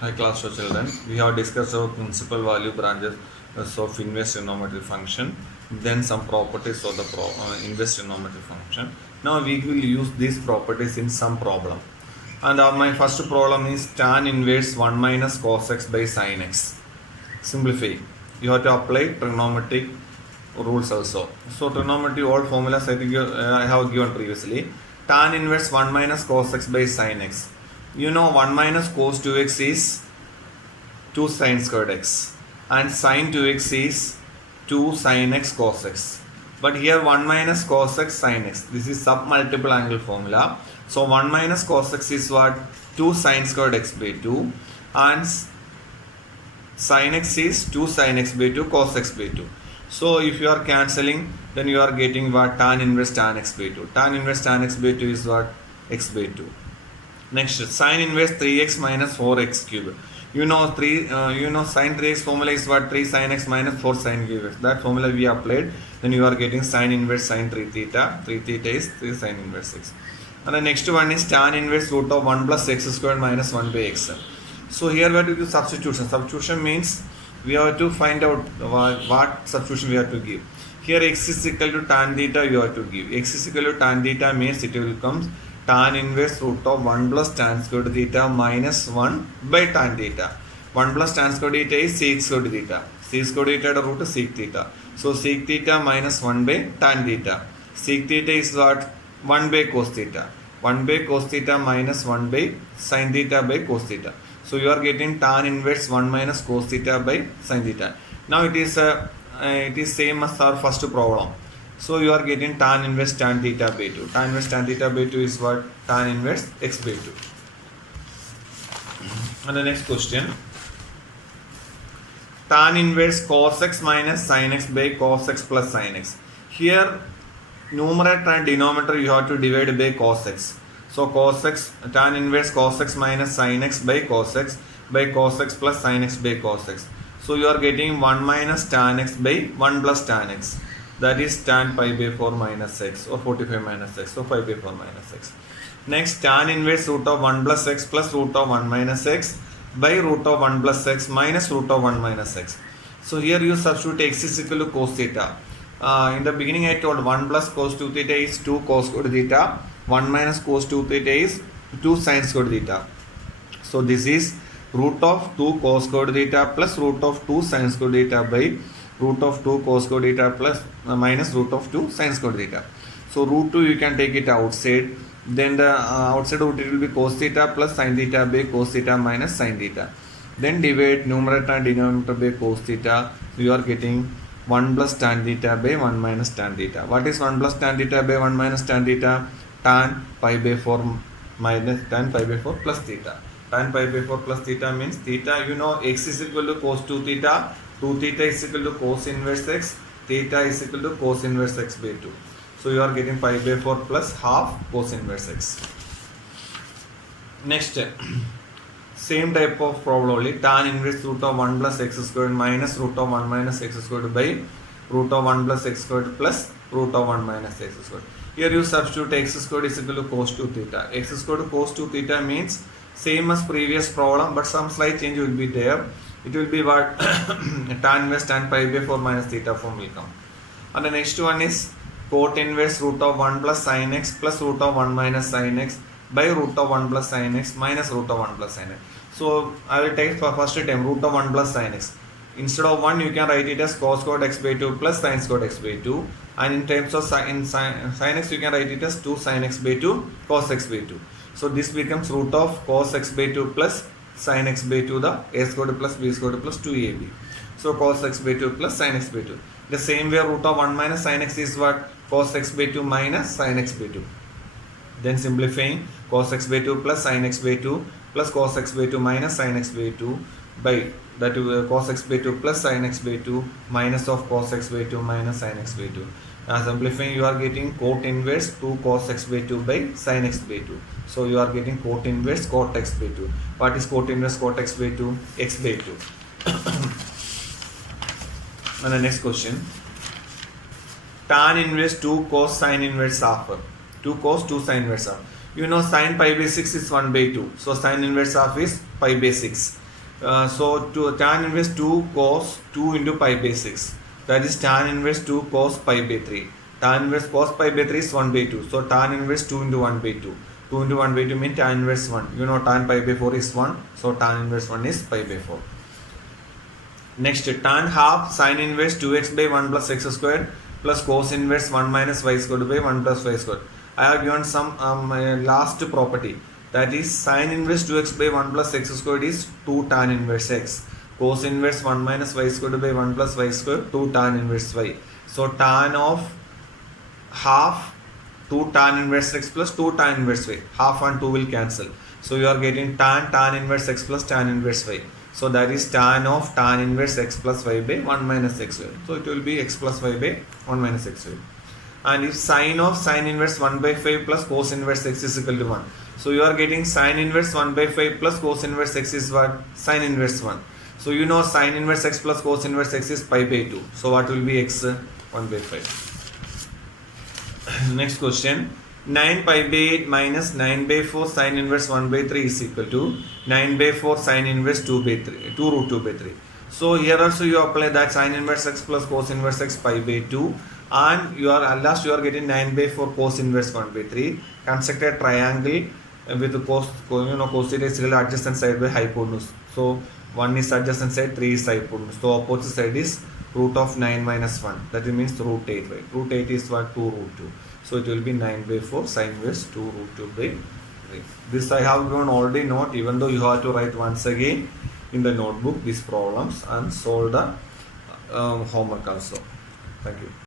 High class for children. We have discussed our principal value branches of inverse trigonometric function, then some properties of the inverse trigonometric function. Now we will use these properties in some problem. And my first problem is tan inverse 1 minus cos x by sin x. Simplify. You have to apply trigonometric rules also. So trigonometry all formulas I think I have given previously. Tan inverse 1 minus cos x by sin x. You know 1 minus cos 2x is 2 sin squared x and sin 2x is 2 sin x cos x. But here 1 minus cos x sin x. This is submultiple angle formula. So 1 minus cos x is what? 2 sin squared x by 2 and sin x is 2 sin x by 2 cos x by 2. So if you are cancelling, then you are getting what? Tan inverse tan x by 2. Tan inverse tan x by 2 is what? X by 2. Next, sin inverse 3x minus 4x cube. You know sin 3x formula is what? 3 sin x minus 4 sin cube x. That formula we applied. Then you are getting sin inverse sin 3 theta. 3 theta is 3 sin inverse x. And the next one is tan inverse root of 1 plus x squared minus 1 by x. So here we have to do substitution. Substitution means we have to find out what substitution we have to give. Here x is equal to tan theta you have to give. X is equal to tan theta means it will come tan inverse root of 1 plus tan squared theta minus 1 by tan theta. 1 plus tan squared theta is sec squared theta. Sec squared theta root of sec theta. So sec theta minus 1 by tan theta. Sec theta is what? 1 by cos theta. 1 by cos theta minus 1 by sin theta by cos theta. So you are getting tan inverse 1 minus cos theta by sin theta. Now it is same as our first problem. So you are getting tan inverse tan theta by 2. Tan inverse tan theta by 2 is what? Tan inverse x by 2. And the next question. Tan inverse cos x minus sin x by cos x plus sin x. Here numerator and denominator you have to divide by cos x. So cos x, tan inverse cos x minus sin x by cos x plus sin x by cos x. So you are getting 1 minus tan x by 1 plus tan x. That is tan pi by 4 minus x or 45 minus x. So pi by 4 minus x. Next, tan inverse root of 1 plus x plus root of 1 minus x by root of 1 plus x minus root of 1 minus x. So here you substitute x is equal to cos theta. In the beginning I told 1 plus cos 2 theta is 2 cos squared theta. 1 minus cos 2 theta is 2 sin squared theta. So this is root of 2 cos squared theta plus root of 2 sin squared theta by root of 2 cos squared theta plus minus root of 2 sin squared theta. So root 2 you can take it outside. Then the outside root it will be cos theta plus sin theta by cos theta minus sin theta. Then divide numerator and denominator by cos theta. So you are getting 1 plus tan theta by 1 minus tan theta. What is 1 plus tan theta by 1 minus tan theta? Tan pi by 4 minus tan pi by 4 plus theta. Tan pi by 4 plus theta means theta, you know, x is equal to cos 2 theta. 2 theta is equal to cos inverse x. Theta is equal to cos inverse x by 2. So you are getting pi by 4 plus half cos inverse x. Next, same type of problem only. Tan inverse root of 1 plus x squared minus root of 1 minus x squared by root of 1 plus x squared plus root of 1 minus x squared. Here you substitute x squared is equal to cos 2 theta. X squared cos 2 theta means same as previous problem, but some slight change will be there. It will be what? Tan inverse tan pi by 4 minus theta form will come. And the next one is cot inverse root of 1 plus sin x plus root of 1 minus sin x by root of 1 plus sin x minus root of 1 plus sin x. So I will take for first term root of 1 plus sin x. Instead of 1 you can write it as cos squared x by 2 plus sin squared x by 2. And in terms of sin x you can write it as 2 sin x by 2 cos x by 2. So this becomes root of cos x by 2 plus sin x by 2 the a squared plus b squared plus 2ab. So cos x by 2 plus sin x by 2. The same way root of 1 minus sin x is what? Cos x by 2 minus sin x by 2. Then simplifying cos x by 2 plus sin x by 2 plus cos x by 2 minus sin x by 2 by that cos x by 2 plus sin x by 2 minus of cos x by 2 minus sin x by 2. Simplifying you are getting cot inverse 2 cos x by 2 by sin x by 2. So you are getting cot inverse cot x by 2. What is cot inverse cot x by 2? X by 2. And the next question. Tan inverse 2 cos sin inverse half. 2 cos 2 sin inverse half. You know sin pi by 6 is 1 by 2. So sin inverse half is pi by 6. So to tan inverse 2 cos 2 into pi by 6. That is tan inverse 2 cos pi by 3. Tan inverse cos pi by 3 is 1 by 2. So tan inverse 2 into 1 by 2. 2 into 1 by 2 means tan inverse 1. You know tan pi by 4 is 1. So tan inverse 1 is pi by 4. Next, tan half sin inverse 2x by 1 plus x squared plus cos inverse 1 minus y squared by 1 plus y squared. I have given some last property, that is sin inverse 2x by 1 plus x squared is 2 tan inverse x. Cos inverse 1 minus y squared by 1 plus y squared 2 tan inverse y. So tan of half 2 tan inverse x plus 2 tan inverse y. Half and 2 will cancel. So you are getting tan inverse x plus tan inverse y. So that is tan of tan inverse x plus y by 1 minus x y. So it will be x plus y by 1 minus x y. And if sin of sin inverse 1 by 5 plus cos inverse x is equal to 1. So you are getting sin inverse 1 by 5 plus cos inverse x is what? Sin inverse 1. So you know sin inverse x plus cos inverse x is pi by 2. So what will be x? 1 by 5. Next question. 9 pi by 8 minus 9 by 4 sin inverse 1 by 3 is equal to 9 by 4 sin inverse 2 by 3, 2 root 2 by 3. So here also you apply that sin inverse x plus cos inverse x pi by 2, and you are at last you are getting 9 by 4 cos inverse 1 by 3. Construct a triangle with cos theta is equal to adjacent side by hypotenuse. So 1 is adjacent side, 3 is hypotenuse. So opposite side is root of 9 minus 1. That means root 8, right? Root 8 is what? 2 root 2. So it will be 9 by 4 sin inverse 2 root 2 by 3. This I have given already note, even though you have to write once again in the notebook these problems and solve the homework also. Thank you.